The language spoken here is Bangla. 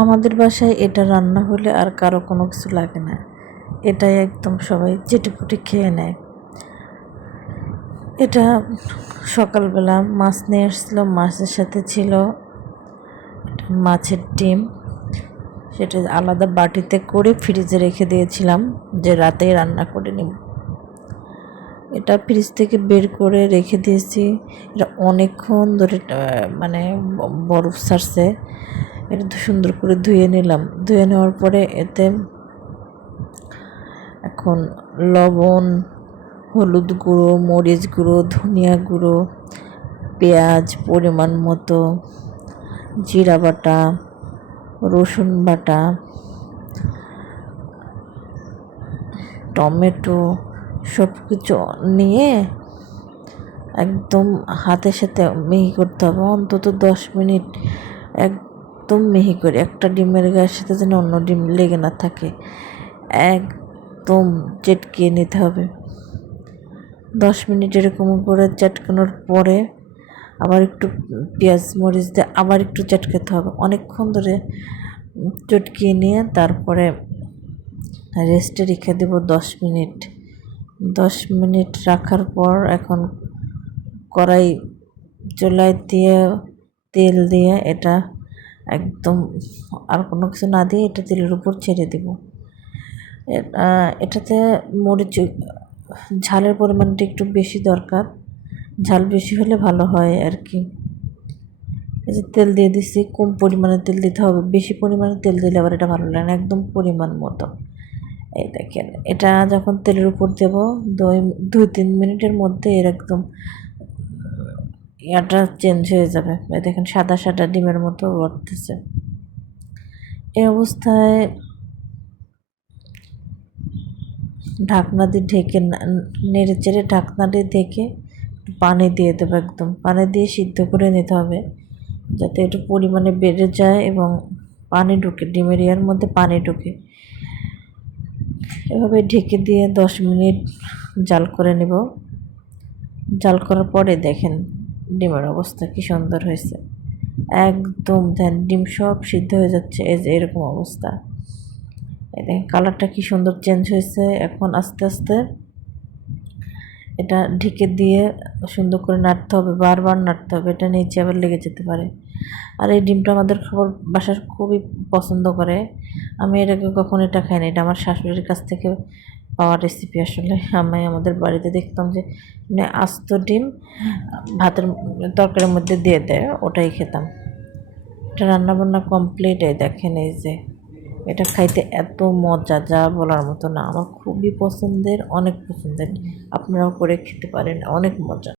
আমাদের বাসায় এটা রান্না হলে আর কারও কোনো কিছু লাগে না। এটাই একদম সবাই চেটেপুটে খেয়ে নেয়। এটা সকালবেলা মাছ নিয়ে এসেছিল মাছের সাথে ছিল মাছের ডিম। সেটা আলাদা বাটিতে করে ফ্রিজে রেখে দিয়েছিলাম যে রাতেই রান্না করে নিব। এটা ফ্রিজ থেকে বের করে রেখে দিয়েছি। এটা অনেকক্ষণ ধরে মানে বরফ ছাড়ছে। এটা সুন্দর করে ধুয়ে নিলাম। ধুয়ে নেওয়ার পরে এতে এখন লবণ, হলুদ গুঁড়ো, মরিচ গুঁড়ো, ধনিয়া গুঁড়ো, পেঁয়াজ পরিমাণ মতো, জিরা বাটা, রসুন বাটা, টমেটো সব কিছু নিয়ে একদম হাতের সাথে মিহি করতে হবে। অন্তত দশ মিনিট একদম মিহি করে, একটা ডিমের গায়ের সাথে যেন অন্য ডিম লেগে না থাকে। একদম চেটকিয়ে নিতে হবে। দশ মিনিট এরকম করে চটকানোর পরে আবার একটু পেঁয়াজ, মরিচ দিয়ে আবার একটু চটকাতে হবে। অনেকক্ষণ ধরে চটকিয়ে নিয়ে তারপরে রেস্টে রেখে দেবো দশ মিনিট। দশ মিনিট রাখার পর এখন কড়াই চুলায় দিয়ে, তেল দিয়ে এটা একদম আর কোনো কিছু না দিয়ে এটা তেলের উপর ছেড়ে দেব। এটাতে মরিচ, ঝালের পরিমাণটা একটু বেশি দরকার। ঝাল বেশি হলে ভালো হয় আর কি। এই যে তেল দিয়ে দিচ্ছি কম পরিমাণে তেল দিতে হবে। বেশি পরিমাণে তেল দিলে আবার এটা ভালো লাগে না, একদম পরিমাণ মতো। এই দেখেন, এটা যখন তেলের উপর দেব, দুই দুই তিন মিনিটের মধ্যে এর একদম ইয়াটা চেঞ্জ হয়ে যাবে। দেখেন, সাদা সাদা ডিমের মতো বর্তেছে এই অবস্থায় ঢাকনা দিয়ে ঢেকে নেড়ে চেড়ে ঢাকনা দিয়ে ঢেকে পানি দিয়ে দেবো একদম। পানি দিয়ে সিদ্ধ করে নিতে হবে, যাতে একটু পরিমাণে বেড়ে যায় এবং পানি ঢুকে, ডিমের ইয়ার মধ্যে পানি ঢুকে। এভাবে ঢেকে দিয়ে দশ মিনিট জাল করে নেব। জাল করার পরে দেখেন ডিমের অবস্থা কি সুন্দর হয়েছে। একদম ধ্যান, ডিম সব সিদ্ধ হয়ে যাচ্ছে, এই যে এরকম অবস্থা। দেখেন, কালারটা কি সুন্দর চেঞ্জ হয়েছে। এখন আস্তে আস্তে এটা ঢেকে দিয়ে সুন্দর করে নাড়তে হবে, বারবার নাড়তে হবে, এটা নিচে আবার লেগে যেতে পারে। আর এই ডিমটা আমাদের খাবার বাসার খুবই পছন্দ করে। আমি আগে কখনো এটা খাইনি, এটা আমার শাশুড়ির কাছ থেকে পাওয়া রেসিপি আসলে আমি আমাদের বাড়িতে দেখতাম যে মানে আস্ত ডিম ভাতের তরকারির মধ্যে দিয়ে দেয়, ওটাই খেতাম। এটা রান্নাবান্না কমপ্লিট এই দেখেন এই যে, এটা খাইতে এত মজা, যা বলার মতো না। আমার খুবই পছন্দের, অনেক পছন্দের। আপনারাও করে খেতে পারেন, অনেক মজা।